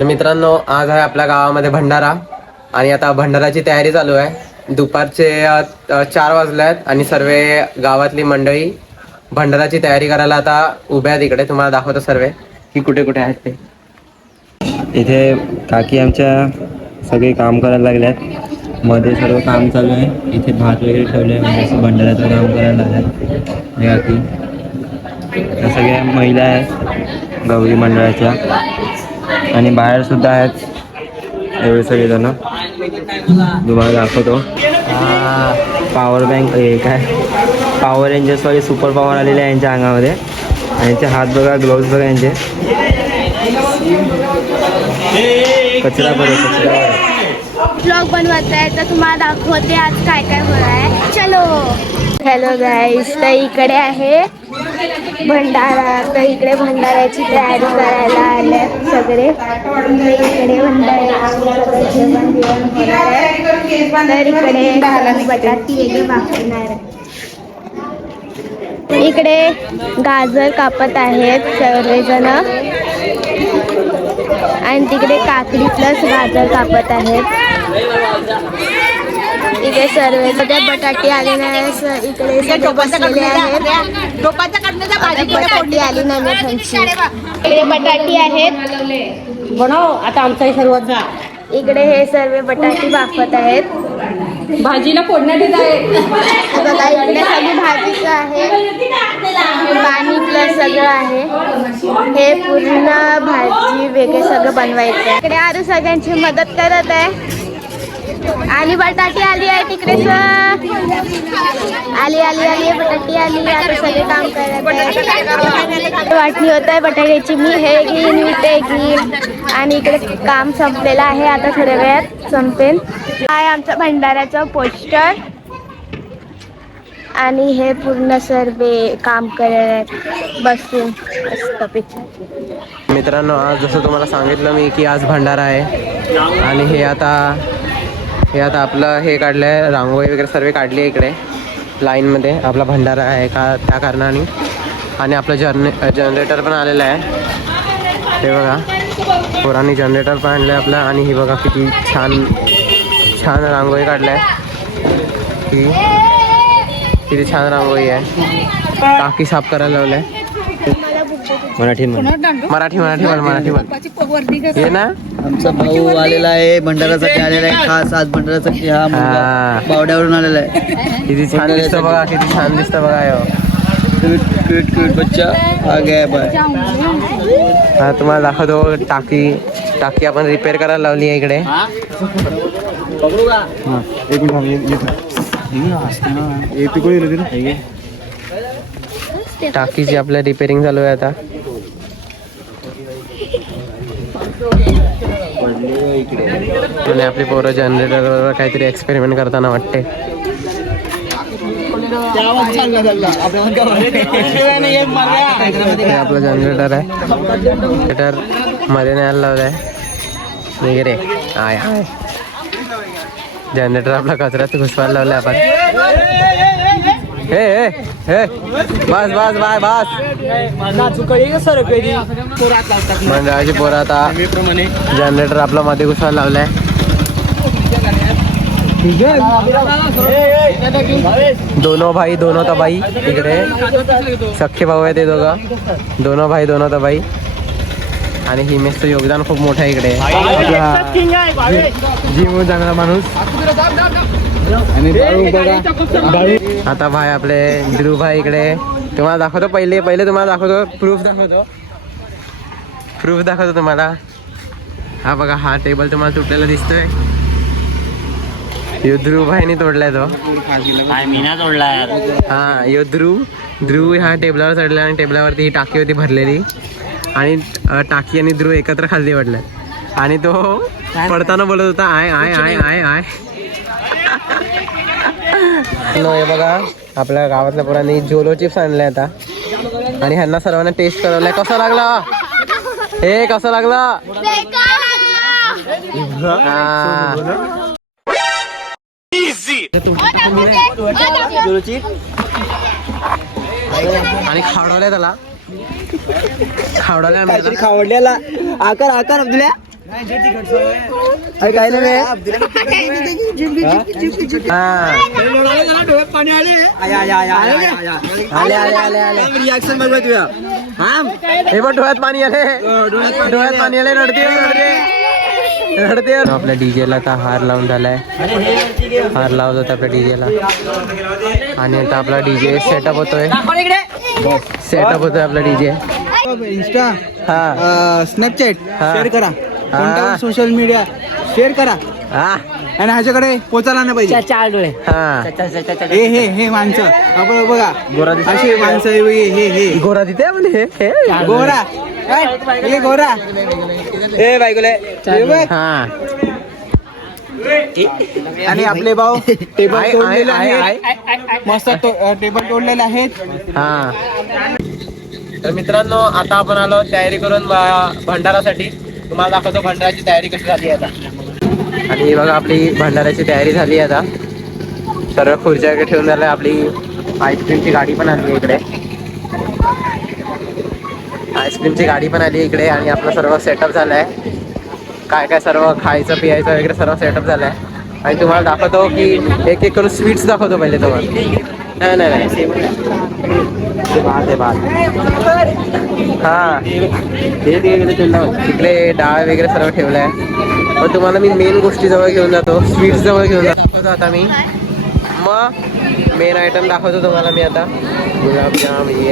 तर मित्रांनो, आज आहे आपल्या गावामध्ये भंडारा आणि आता भंडाराची तयारी चालू आहे. दुपारचे 4 वाजले आहेत आणि सर्व गावातली मंडळी भंडाराची तयारी करायला आता उभ्या आहेत. इकडे तुम्हाला दाखवतो सर्व की कुठे कुठे आहेत ते. इथे काकी आमच्या सगळे काम करायला लागल्यात. मध्ये सर्व काम चालू आहे. इथे भात वगैरे ठेवले आहे, म्हणजे असं भंडाऱ्याचं काम करायला लागल्यात हे काकी. या सगळ्या महिला आहेत गौरी मंडळाच्या आणि बाहेर सुद्धा आहेत एवढे सगळेजण. तुम्हाला दाखवतो. पॉवर बँक हे काय पॉवर रेंजर्सवाले सुपर पॉवर आलेले आहे यांच्या अंगामध्ये. यांचे हात बघा, ग्लोव्ज बघा यांचे. कचरा ब्लॉग बनवत आहे तर तुम्हाला दाखवते आज काय काय होणार आहे. चलो. हॅलो गाईस, तर इकडे आहे भंडारा. तर इकडे भंडाऱ्याची तयारी करायला आले सगळे. इकडे भंडाऱ्याचं जेवण होणार आहे. तर इकडे बटाटी वगैरे वापरणार आहे. इकडे गाजर कापत आहेत सर्वजण आणि तिकडे काकडी प्लस गाजर कापत आहेत. इकडे सर्व बटाटे आले नाही. इकडे बसलेले आहेत. बटाटी आली नाही मोठ्यांची. इकडे बटाटी आहेत. बनव आता आमचा सर्वांचा. इकडे हे सर्व बटाटी वाफत आहेत. भाजीला फोडण्यात येत आहे. बघा इकडे सगळी भाजीचं आहे. पाणी प्लस सगळं आहे. हे पूर्ण भाजी वेगळे सगळं बनवायचं आहे. इकडे आरू सगळ्यांची मदत करत आहे. आली बटाटी आली आहे तिकडे. आली आली आली बटाटी आली. आता सगळे काम करत आहे. वाटणी होत आहे बटाट्याची. मी हे घेईन, मी ते घेईन. आणि इकडे काम संपलेलं आहे. आता थोड्या वेळात संपेल. आहे आमच्या भंडाऱ्याचं पोस्टर आणि हे पूर्ण सर्व काम करत बसून मस्तपैकी. मित्रांनो, आज जसं तुम्हाला सांगितलं मी की आज भंडारा आहे आणि हे आता आपलं हे काढलं आहे, रांगोळी वगैरे सर्व काढली आहे इकडे लाईनमध्ये. आपला भंडारा आहे का त्या कारणाने. आणि आपलं जनरेटर पण आलेलं आहे. हे बघा, पोरांनी जनरेटर पण आणलं आहे आपलं. आणि ही बघा किती छान छान रांगोळी काढल्या आहे. किती छान रांगोळी आहे. टाकी साफ करायला लावलं आहे. मराठी मराठी हे ना आमचा भाऊ आलेला आहे भंडारासाठी आलेला आहे. खास आज भंडारासाठी हा मुलगा बावड्यावरून आलेला आहे. किती छान दिसतं बघा, किती छान दिसतं बघा. क्यूट बच्चा आ गया बाय. हा तुम्हाला दाखवतो. टाकी आपण रिपेअर करायला लावली आहे इकडे. टाकीची आपल्या रिपेअरिंग चालू आहे आता. आणि आपली पोरं जनरेटरवर काहीतरी एक्सपेरिमेंट करताना वाटते. हे आपलं जनरेटर आहे. जनरेटर मध्ये न्यायला लावलं आहे वगैरे. आय हाय, जनरेटर आपला कचऱ्यात घुसवायला लावलं आपण. हे बस बस बाय बस. मंडळाची पोरं आता जनरेटर आपला मध्ये घुसवायला लावलाय. दोनो भाई दोनो तबाई. इकडे सख्खे भाऊ आहे ते दोघं. दोनो भाई दोनो तबाई. आणि ही मेसचं योगदान खूप मोठं आहे इकडे. जिम चांगला माणूस. आता भाई आपले ध्रुव भाई इकडे. तुम्हाला दाखवतो पहिले तुम्हाला दाखवतो. प्रूफ दाखवतो तुम्हाला. हा बघा, हा टेबल तुम्हाला तुटलेला दिसतोय. यो ध्रुव भाईने तोडलाय तो. मीना तोडला. हा यो ध्रुव ह्या टेबलावर चढला आणि टेबलावरती ही टाकी होती भरलेली. आणि टाकी आणि ध्रुव एकत्र खाली वाटलं. आणि तो पडताना बोलत होता I I I I I. हे बघा, आपल्या गावातल्या पोरांनी जोलो चिप्स आणले आता. आणि ह्यांना सर्वांना टेस्ट करवलाय. कसं लागला हे, कसं लागला. आणि खावडवलंय त्याला. खावडवलंय खावडलेला आकार आकार आपल्या अरे काय नाही पाणी आले रिॲक्शन बघ तुझ्या हे बघ डोळ्यात पाणी आले डोळ्यात पाणी आले रडते आपल्या डीजेला का हार लावून झालाय हार लावत होता आपल्या डीजेला आणि आता आपला डीजे सेटअप होतोय आपला डीजे इंस्टा हा स्नॅपचॅट हा. शेअर करा हा. सोशल मीडिया शेअर करा हा आणि ह्याच्याकडे पोचायला नाही पाहिजे हा हे माणसं आपण बघा गोरा दिसतो. अशी माणसं हे गोरा तिथे म्हणजे हे गोरा हे गोरा ए बायकोले हे बघ. हा आणि आपले भाऊ टेबल आहे, तोडलेले आहे, आहेत मस्त टेबल तोडलेले आहेत हा तर मित्रांनो आता आपण आलो तयारी करून भंडारासाठी तुम्हाला दाखवतो भंडाराची तयारी कशी झाली आता आणि बघा आपली भंडाराची तयारी झाली आता सर्व खुर्च्या वगैरे ठेवून झालं आपली आईस्क्रीमची गाडी पण आली इकडे आईस्क्रीमची गाडी पण आली इकडे आणि आपलं सर्व सेटअप झालंय काय काय सर्व खायचं पियायचं वगैरे सर्व सेटअप झालंय आणि तुम्हाला दाखवतो की एक एक करून स्वीट्स दाखवतो पहिले तुम्हाला नाही भात हा तिकडे डाळ वगैरे सर्व ठेवलाय पण तुम्हाला मी मेन गोष्टी जवळ घेऊन जातो स्वीट्स जवळ घेऊन दाखवतो आता मी मग मेन आयटम दाखवतो तुम्हाला मी आता गुलाबजाम ये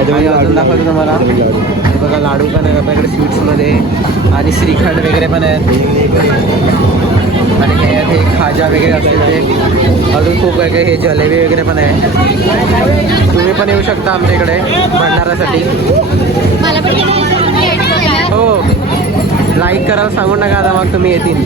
अजून दाखवतो तुम्हाला हे बघा लाडू पण आहेत आपल्याकडे स्वीट्समध्ये आणि श्रीखंड वगैरे पण आहेत आणि हे खाजा वगैरे असतील ते अजून खूप वेगळे हे जलेबी वगैरे पण आहे तुम्ही पण येऊ शकता आमच्या इकडे भंडारासाठी हो लाईक करायला सांगून नका आता मग तुम्ही येतील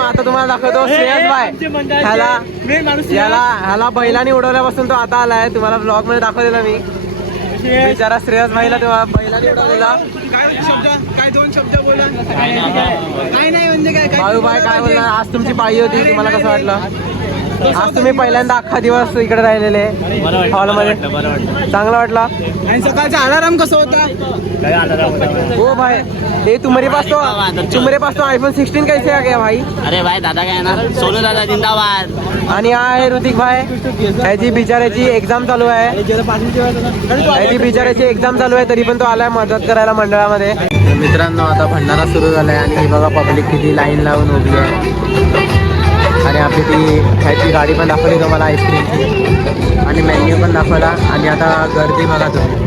आता तुम्हाला दाखवतो श्रेयस भाई ह्याला बैलाने उडवल्यापासून तो आता आलाय तुम्हाला ब्लॉग मध्ये दाखवलेला मी बिचारा श्रेयस भाईला तेव्हा बैलाने उडवलेला काय दोन शब्द बोला काय नाही म्हणजे काय भाऊ भाई काय बोलणार आज तुमची पाळी होती तुम्हाला कसं वाटलं आज तुम्ही पहिल्यांदा अख्खा दिवस इकडे राहिलेले हॉलमध्ये चांगला वाटला आणि सकाळचा अलाराम कसा होता हो भाई ये तुम्हारे पास तो आईफोन 16 कैसे आ गया भाई अरे भाई दादा काय ना सोनू दादा जिंदाबाद आणि हा आहे ऋतिक भाई ह्याची बिचाऱ्याची एक्झाम चालू आहे ह्याची बिचाऱ्याची एक्झाम चालू आहे तरी पण तो आलाय मदत करायला मंडळामध्ये मित्रांनो आता भंडारा सुरू झालाय आणि हे बघा पब्लिक किती लाईन लावून उभी आहे आणि आपली ती ह्याची गाडी पण दाखवली तुम्हाला आईस्क्रीमची आणि मेन्यू पण दाखवला आणि आता गर्दी बघा तुम्ही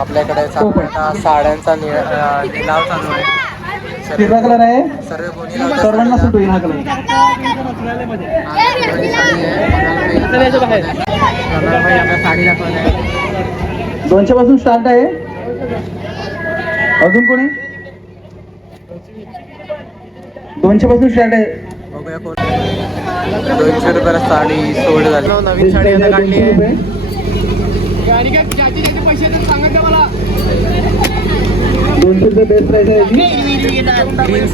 आपल्याकडे साड्यांचा लिलाव चालू आहे कलर आहे सर्व कोणी सर्वांना सुट होईल हा कलर साडी दाखवली 200 पासून स्टार्ट आहे अजून कोणी 200 पासून स्टार्ट आहे 200 रुपयाला साडी सोल्ड झाली नवीन साडी आता काढली आहे ₹200 बेस्ट प्राइस आहे ग्रीन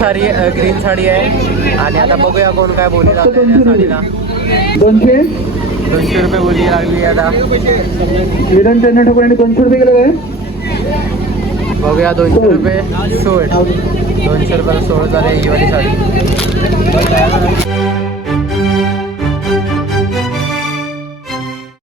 साडी आहे. आणि आता बघूया कोण काय बोली लागते या साडीला. 200 200 रुपये बोली लागली आता. विधान चंद्र ठाकूरांनी 200 रुपये केलं काय? बघूया 200 रुपये सोड. 200 रुपयाला सोड झाले ही वाली साडी.